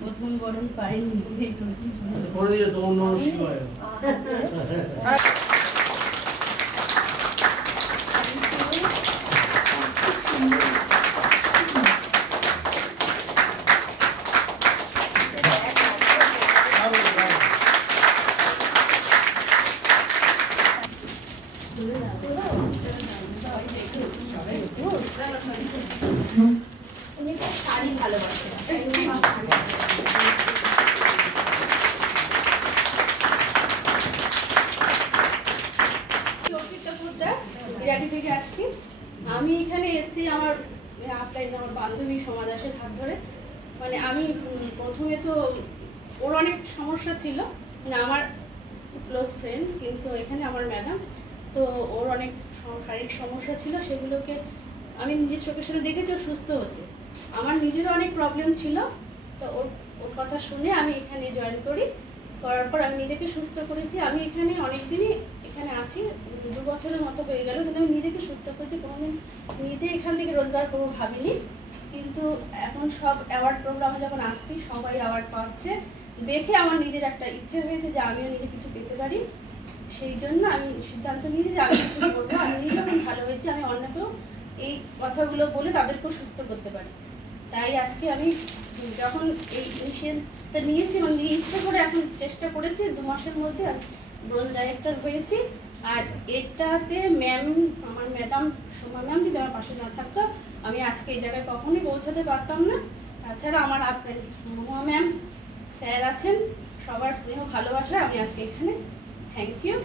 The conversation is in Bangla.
প্রথম বরণ পাইনি পরে দিয়ে তো অন্য শিবায় শাড়ি ভালোবাসে থেকে আসছি। আমি এখানে এসেছি আমার বান্ধবী সোমা দাসের হাত ধরে। মানে আমি প্রথমে তো ওর অনেক সমস্যা ছিল, মানে আমার ক্লোজ ফ্রেন্ড, কিন্তু এখানে আমার ম্যাডাম, তো ওর অনেক শারীরিক সমস্যা ছিল, সেগুলোকে আমি নিজের চোখের সামনে দেখেছি ও সুস্থ হতে। আমার নিজেরও অনেক প্রবলেম ছিল, তো ওর কথা শুনে আমি এখানে জয়েন করি। করার পর আমি নিজেকে সুস্থ করেছি। আমি এখানে অনেকদিনই এখানে আছি, 2 বছরের মতো হয়ে গেল, কিন্তু আমি নিজেকে সুস্থ করেছি। কোনোদিন নিজে এখান থেকে রোজগার করবো ভাবিনি, কিন্তু এখন সব অ্যাওয়ার্ড প্রোগ্রামে যখন আসছি সবাই অ্যাওয়ার্ড পাচ্ছে দেখে আমার নিজের একটা ইচ্ছে হয়েছে যে আমিও নিজে কিছু পেতে পারি। সেই জন্য আমি সিদ্ধান্ত নিয়েছি যে আমি কিছু করবো। আমি নিজে যখন ভালো হয়েছি আমি অন্যকেও এই কথাগুলো বলে তাদেরকেও সুস্থ করতে পারি। তাই আজকে আমি যখন এই ইনিশিয়েটিভটা নিয়েছি, মানে ইচ্ছে করে এখন চেষ্টা করেছি, 2 মাসের মধ্যে আমি ব্রোঞ্জ ডাইরেক্টর হয়েছি। আর এটাতে ম্যাম, আমার ম্যাডাম সোমা ম্যাম যদি আমার পাশে না থাকতো আমি আজকে এই জায়গায় কখনোই পৌঁছাতে পারতাম না। তাছাড়া আমার আপনার মহুয়া ম্যাম, স্যার আছেন, সবার স্নেহ ভালোবাসা আমি আজকে এখানে। Thank you.